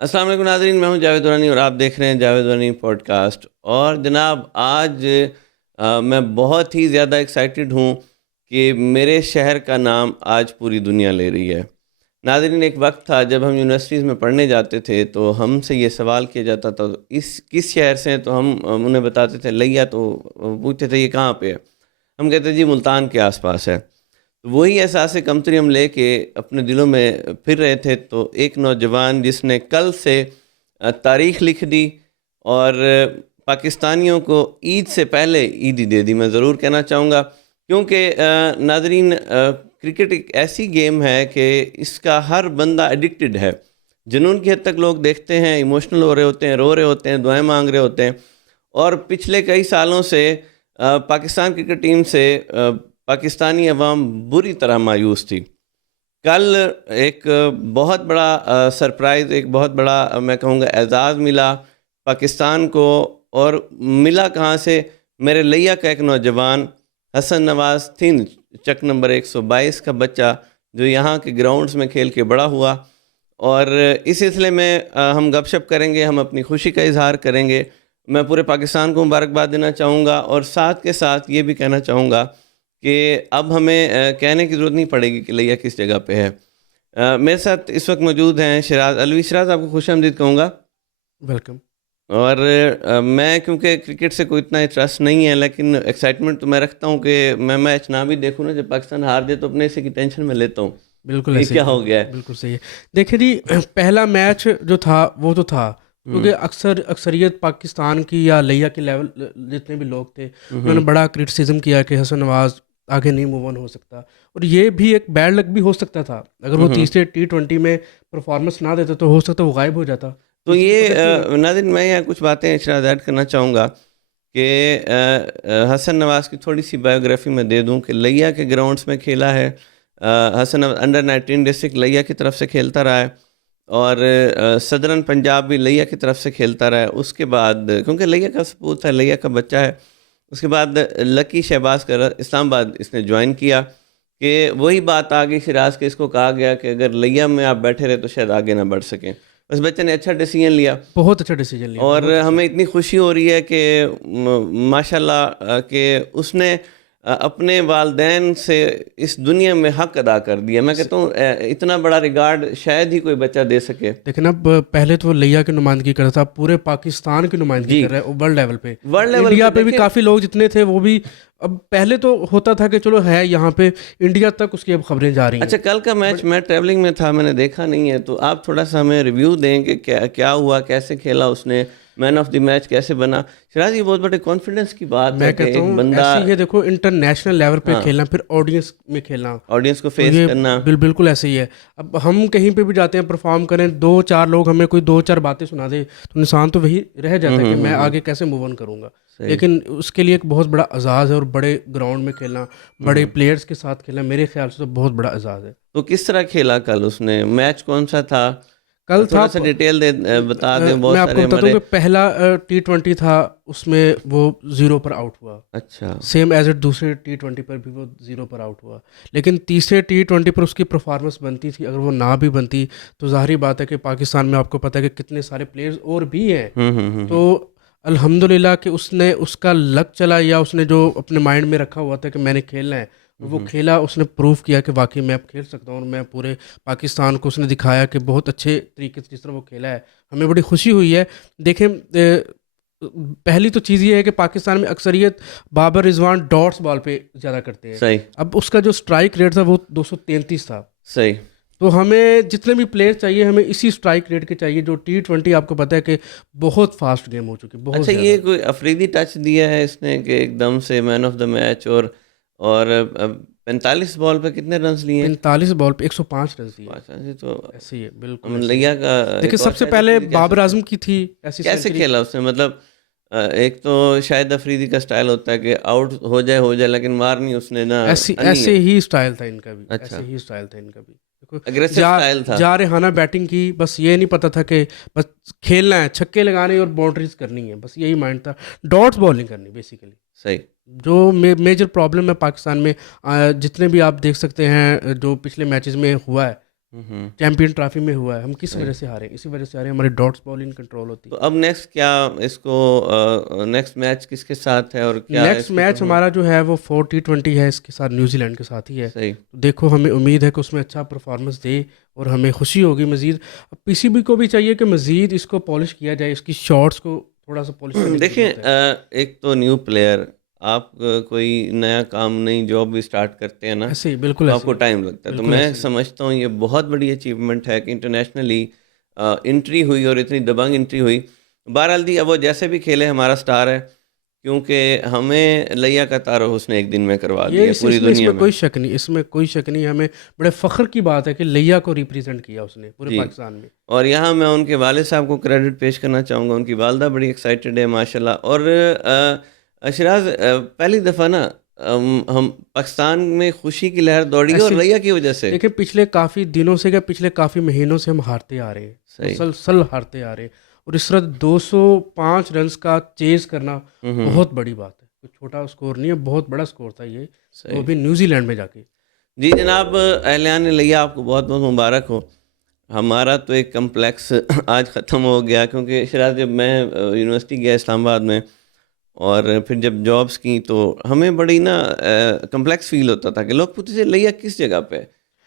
السلام علیکم ناظرین، میں ہوں جاوید دورانی اور آپ دیکھ رہے ہیں جاوید دورانی پوڈ کاسٹ۔ اور جناب آج میں بہت ہی زیادہ ایکسائٹڈ ہوں کہ میرے شہر کا نام آج پوری دنیا لے رہی ہے۔ ناظرین، ایک وقت تھا جب ہم یونیورسٹیز میں پڑھنے جاتے تھے تو ہم سے یہ سوال کیا جاتا تھا اس کس شہر سے ہیں، تو ہم انہیں بتاتے تھے لیا، تو پوچھتے تھے یہ کہاں پہ ہے، ہم کہتے جی ملتان کے آس پاس ہے۔ وہی احساس کمتری ہم لے کے اپنے دلوں میں پھر رہے تھے، تو ایک نوجوان جس نے کل سے تاریخ لکھ دی اور پاکستانیوں کو عید سے پہلے عیدی دے دی، میں ضرور کہنا چاہوں گا، کیونکہ ناظرین کرکٹ ایک ایسی گیم ہے کہ اس کا ہر بندہ ایڈکٹڈ ہے، جنون کی حد تک لوگ دیکھتے ہیں، ایموشنل ہو رہے ہوتے ہیں، رو رہے ہوتے ہیں، دعائیں مانگ رہے ہوتے ہیں۔ اور پچھلے کئی سالوں سے پاکستان کرکٹ ٹیم سے پاکستانی عوام بری طرح مایوس تھی۔ کل ایک بہت بڑا سرپرائز، ایک بہت بڑا میں کہوں گا اعزاز ملا پاکستان کو، اور ملا کہاں سے؟ میرے لیا کا ایک نوجوان حسن نواز تھن، چک نمبر 122 کا بچہ، جو یہاں کے گراؤنڈز میں کھیل کے بڑا ہوا۔ اور اس سلسلے میں ہم گپ شپ کریں گے، ہم اپنی خوشی کا اظہار کریں گے۔ میں پورے پاکستان کو مبارکباد دینا چاہوں گا، اور ساتھ کے ساتھ یہ بھی کہنا چاہوں گا کہ اب ہمیں کہنے کی ضرورت نہیں پڑے گی کہ لیا کس جگہ پہ ہے۔ میرے ساتھ اس وقت موجود ہیں شراز الوی۔ شراز، آپ کو خوش آمدید کہوں گا۔ ویلکم۔ اور میں کیونکہ کرکٹ سے کوئی اتنا انٹرسٹ نہیں ہے، لیکن ایکسائٹمنٹ تو میں رکھتا ہوں کہ میں میچ نہ بھی دیکھوں نا، جب پاکستان ہار جائے تو اپنے سے کی ٹینشن میں لیتا ہوں بالکل یہ ایسے کیا ہی ہے، ہو گیا ہے۔ بالکل صحیح ہے۔ دیکھیں جی، پہلا میچ جو تھا وہ تو تھا، کیونکہ اکثریت پاکستان کی یا لیا کے لیول جتنے بھی لوگ تھے انہوں نے بڑا کرٹیسزم کیا کہ حسن نواز آگے نہیں موو آن ہو سکتا، اور یہ بھی ایک بیڈ لک بھی ہو سکتا تھا، اگر وہ تیسرے T20 میں پرفارمنس نہ دیتے تو ہو سکتا وہ غائب ہو جاتا۔ تو یہ ناظرین، میں یہاں کچھ باتیں شراز ایڈ کرنا چاہوں گا کہ حسن نواز کی تھوڑی سی بایوگرافی میں دے دوں کہ لیا کے گراؤنڈز میں کھیلا ہے۔ حسن نواز انڈر 19 ڈسٹرکٹ لیا کی طرف سے کھیلتا رہا ہے، اور صدرن پنجاب بھی لیا کی طرف سے کھیلتا رہا ہے۔ اس کے بعد کیونکہ لیا کا سپوت ہے، لیا کا بچہ ہے، اس کے بعد لکی شہباز کا اسلام آباد اس نے جوائن کیا، کہ وہی بات آگے شراز کے اس کو کہا گیا کہ اگر لیا میں آپ بیٹھے رہے تو شاید آگے نہ بڑھ سکیں۔ اس بچے نے اچھا ڈیسیجن لیا، بہت اچھا ڈیسیجن لیا، اور ہمیں اتنی خوشی ہو رہی ہے کہ ماشاءاللہ کہ اس نے اپنے والدین سے اس دنیا میں حق ادا کر دیا۔ میں کہتا ہوں اتنا بڑا ریگارڈ شاید ہی کوئی بچہ دے سکے۔ لیکن اب پہلے تو وہ لیا کی نمائندگی کر رہا تھا، پورے پاکستان کی نمائندگی کر رہا ہے ورلڈ لیول پہ، ورلڈ لیول انڈیا پہ بھی دیکھیں، کافی لوگ جتنے تھے وہ بھی، اب پہلے تو ہوتا تھا کہ چلو ہے یہاں پہ، انڈیا تک اس کی اب خبریں جا رہی ہیں۔ اچھا کل کا میچ میں ٹریولنگ میں تھا، میں نے دیکھا نہیں ہے، تو آپ تھوڑا سا ہمیں ریویو دیں کہ کیا ہوا، کیسے کھیلا اس نے، مین آف دی میچ کیسے بنا۔ شراز، یہ بہت بڑے کانفیڈنس کی بات ہے میں کہ کہتا ایک ہوں بندہ ایسے ہی ہے، دیکھو انٹرنیشنل لیول پہ کھیلنا، پھر آڈینس میں کھیلنا، آڈینس کو تو فیس یہ کرنا۔ بالکل ایسے ہی ہے۔ اب ہم کہیں پہ بھی جاتے ہیں پرفارم کریں، 2-4 لوگ ہمیں کوئی 2-4 باتیں سنا دے تو انسان تو وہی رہ جاتا ہے کہ میں آگے کیسے موو آن کروں گا، لیکن اس کے لیے ایک بہت بڑا اعزاز ہے، اور بڑے گراؤنڈ میں کھیلنا، بڑے پلیئرز کے ساتھ کھیلنا میرے خیال سے تو بہت بڑا اعزاز ہے۔ تو کس طرح کھیلا کل اس نے؟ میچ کون سا تھا؟ کل تھوڑا تھا، سا ڈیٹیل بتا دیں، بہت میں آپ کو سارے بتاتا ہوں ہمارے۔ کہ پہلا T20 تھا، اس میں وہ 0 پر آؤٹ ہوا، اچھا، سیم ایز اٹ دوسرے T20 پر بھی وہ 0 پر آؤٹ ہوا، لیکن تیسرے T20 پر اس کی پرفارمنس بنتی تھی، اگر وہ نہ بھی بنتی تو ظاہری بات ہے کہ پاکستان میں آپ کو پتہ ہے کہ کتنے سارے پلیئرز اور بھی ہیں، تو الحمدللہ کہ اس نے اس کا لک چلا، یا اس نے جو اپنے مائنڈ میں رکھا ہوا تھا کہ میں نے کھیلنا ہے، وہ کھیلا، اس نے پروف کیا کہ واقعی میں اب کھیل سکتا ہوں، اور میں پورے پاکستان کو اس نے دکھایا کہ بہت اچھے طریقے سے جس طرح وہ کھیلا ہے، ہمیں بڑی خوشی ہوئی ہے۔ دیکھیں، پہلی تو چیز یہ ہے کہ پاکستان میں اکثریت بابر رضوان ڈاٹس بال پہ زیادہ کرتے ہیں، صحیح اب اس کا جو اسٹرائک ریٹ تھا وہ 233 تھا، صحیح۔ تو ہمیں جتنے بھی پلیئر چاہیے ہمیں اسی اسٹرائک ریٹ کے چاہیے، جو T20 آپ کو پتہ ہے کہ بہت فاسٹ گیم ہو چکی، بہت اچھا، زیادہ۔ یہ کوئی افریدی ٹچ دیا ہے اس نے کہ ایک دم سے مین آف دا میچ، اور 45 بال پہ کتنے رنز لیے؟ 45 بال پہ 105 رنز دیے، اچھا جی، تو ایسے ہی ہے، بالکل ایسے ہی لیا ہے۔ کا دیکھیں، ایک اور سب سے شاہد پہلے افریدی بابر کیسے اعظم کی تھی ایسی کیسے سینچری۔ کھیلا اس نے؟ مطلب ایک تو شاہد افریدی کا سٹائل ہوتا ہے کہ آؤٹ ہو جائے لیکن مارنی اس نے نہ ایسے ہی اسٹائل تھا ان کا بھی، اچھا، ایسے ہی اسٹائل تھا ان کا بھی، اگریسو سٹائل تھا۔ جارحانہ بیٹنگ کی، بس یہ نہیں پتا تھا کہ بس کھیلنا ہے، چھکے لگانے اور باؤنڈریز کرنی ہے، بس یہی مائنڈ تھا، ڈاٹس بالنگ کرنی بیسیکلی۔ صحیح۔ جو میجر پرابلم ہے پاکستان میں، جتنے بھی آپ دیکھ سکتے ہیں جو پچھلے میچز میں ہوا ہے، چیمپئن ٹرافی میں ہوا ہے. ہم کس وجہ سے ہارے؟ اسی وجہ سے ہارے, ہماری ڈاٹس بالنگ کنٹرول ہوتی. تو اب نیکسٹ کیا اس کو نیکسٹ میچ کس کے ساتھ ہے اور کیا نیکسٹ میچ ہمارا جو ہے وہ 4T20 ہے, اس کے ساتھ نیوزی لینڈ کے ساتھ ہی ہے. صحیح. دیکھو ہمیں امید ہے کہ اس میں اچھا پرفارمنس دے اور ہمیں خوشی ہوگی مزید. پی سی بی کو بھی چاہیے کہ مزید اس کو پالش کیا جائے, اس کی شاٹس کو تھوڑا سا پالش کرنے کی دیکھیں ضرورت ہے. ایک تو نیو پلیئر, آپ کوئی نیا کام نئی جاب بھی اسٹارٹ کرتے ہیں نا, ایسے ہی بالکل تو ایسے آپ کو ہی. ٹائم لگتا ہے. تو بالکل میں ایسے ہی. سمجھتا ہوں یہ بہت بڑی اچیومنٹ ہے کہ انٹرنیشنلی انٹری ہوئی اور اتنی دبنگ انٹری ہوئی. بہرحال دی اب وہ جیسے بھی کھیلے ہمارا سٹار ہے, کیونکہ ہمیں لیا کا تعارف اس نے ایک دن میں کروا یہ دیا پوری اس دنیا میں کوئی شک نہیں, اس میں کوئی شک نہیں. ہمیں بڑے فخر کی بات ہے کہ لیا کو ریپرزینٹ کیا اس نے پورے جی. پاکستان میں. اور یہاں میں ان کے والد صاحب کو کریڈٹ پیش کرنا چاہوں گا, ان کی والدہ بڑی ایکسائٹیڈ ہے ماشاء اللہ. اور شراز پہلی دفعہ نا ہم پاکستان میں خوشی کی لہر دوڑی ہے اور ایسے لیا کی وجہ سے. دیکھیں پچھلے کافی دنوں سے, کیا پچھلے کافی مہینوں سے ہم ہارتے آ رہے ہیں, مسلسل ہارتے آ رہے ہیں. اور اس طرح 205 رنز کا چیز کرنا بہت بڑی بات ہے, کوئی چھوٹا اسکور نہیں ہے, بہت بڑا اسکور تھا یہ, وہ بھی نیوزی لینڈ میں جا کے. جی جناب, اہلیان لیا آپ کو بہت بہت مبارک ہو. ہمارا تو ایک کمپلیکس آج ختم ہو گیا, کیونکہ شراز جب میں یونیورسٹی گیا اسلام آباد میں اور پھر جب جابس کی تو ہمیں بڑی نا کمپلیکس فیل ہوتا تھا کہ لوگ پوچھتے تھے لیا کس جگہ پہ.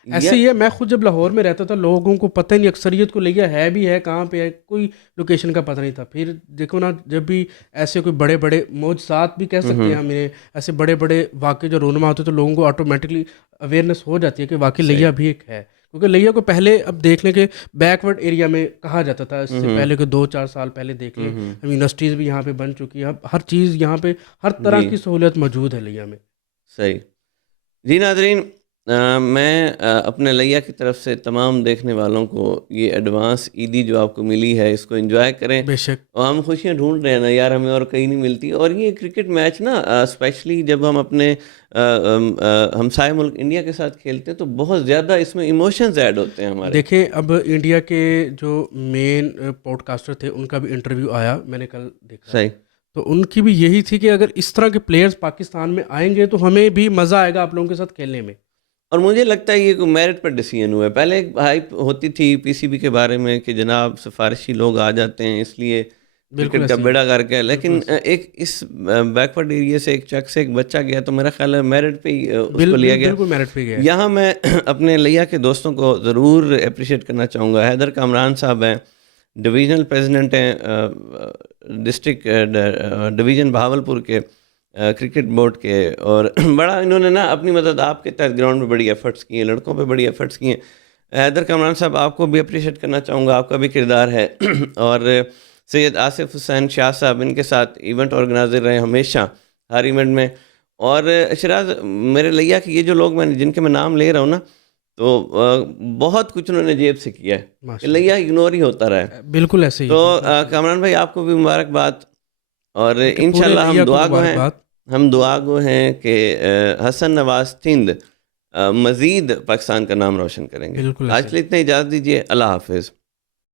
ایسے ہی ہے, میں خود جب لاہور میں رہتا تھا لوگوں کو پتہ نہیں, اکثریت کو لیا ہے بھی ہے کہاں پہ ہے, کوئی لوکیشن کا پتہ نہیں تھا. پھر دیکھو نا, جب بھی ایسے کوئی بڑے بڑے معجزات بھی کہہ سکتے ہیں ہمیں, ایسے بڑے بڑے واقعے جو رونما ہوتے ہیں تو لوگوں کو آٹومیٹکلی اویئرنیس ہو جاتی ہے کہ واقعی لیا بھی ایک ہے. کیونکہ لیا کو پہلے اب دیکھ لیں کہ بیک ورڈ ایریا میں کہا جاتا تھا, اس سے پہلے کہ 2-4 سال پہلے دیکھ لیں, یونیورسٹیز بھی یہاں پہ بن چکی ہے, اب ہر چیز یہاں پہ, ہر طرح کی سہولت موجود ہے لیا میں. صحیح. جی ناظرین, میں اپنے لیا کی طرف سے تمام دیکھنے والوں کو یہ ایڈوانس عیدی جو آپ کو ملی ہے اس کو انجوائے کریں. بے شک. اور ہم خوشیاں ڈھونڈ رہے ہیں نا یار, ہمیں اور کہیں نہیں ملتی. اور یہ کرکٹ میچ نا اسپیشلی جب ہم اپنے ہمسائے ملک انڈیا کے ساتھ کھیلتے ہیں تو بہت زیادہ اس میں ایموشنز ایڈ ہوتے ہیں ہمارے. دیکھیں اب انڈیا کے جو مین پوڈ کاسٹر تھے ان کا بھی انٹرویو آیا, میں نے کل دیکھا. صحیح. تو ان کی بھی یہی تھی کہ اگر اس طرح کے پلیئرز پاکستان میں آئیں گے تو ہمیں بھی مزہ آئے گا آپ لوگوں کے ساتھ کھیلنے میں. اور مجھے لگتا ہے یہ کوئی میرٹ پر ڈیسیجن ہوا ہے. پہلے ایک ہائپ ہوتی تھی پی سی بی کے بارے میں کہ جناب سفارشی لوگ آ جاتے ہیں اس لیے کرکٹ کا بیڑا کر کے, لیکن ایک اس بیکورڈ ایریا سے ایک چک سے ایک بچہ گیا تو میرا خیال ہے میرٹ پہ ہی اس کو لیا گیا. بالکل میرٹ پہ گیا. یہاں میں اپنے لیا کے دوستوں کو ضرور اپریشیٹ کرنا چاہوں گا. حیدر کامران صاحب ہیں, ڈویژنل پریزیڈنٹ ہیں ڈسٹرکٹ ڈویژن بہاولپور کے کرکٹ بورڈ کے, اور بڑا انہوں نے نا اپنی مدد آپ کے تحت گراؤنڈ پہ بڑی ایفرٹس کی ہیں, لڑکوں پہ بڑی ایفرٹس کی ہیں. حیدر کامران صاحب آپ کو بھی اپریشیٹ کرنا چاہوں گا, آپ کا بھی کردار ہے. اور سید آصف حسین شاہ صاحب ان کے ساتھ ایونٹ آرگنائزر رہے ہمیشہ ہر ایونٹ میں. اور شراز میرے لیا کہ یہ جو لوگ جن کے میں نام لے رہا ہوں نا, تو بہت کچھ انہوں نے جیب سے کیا ہے, لیا اگنور ہی ہوتا رہا ہے. بالکل ایسے ہی. تو کامران بھائی آپ کو بھی مبارکباد, اور انشاءاللہ ہم دعا گو ہیں کہ حسن نواز تھند مزید پاکستان کا نام روشن کریں گے. آج کے لیے اتنا اجازت دیجیے, اللہ حافظ.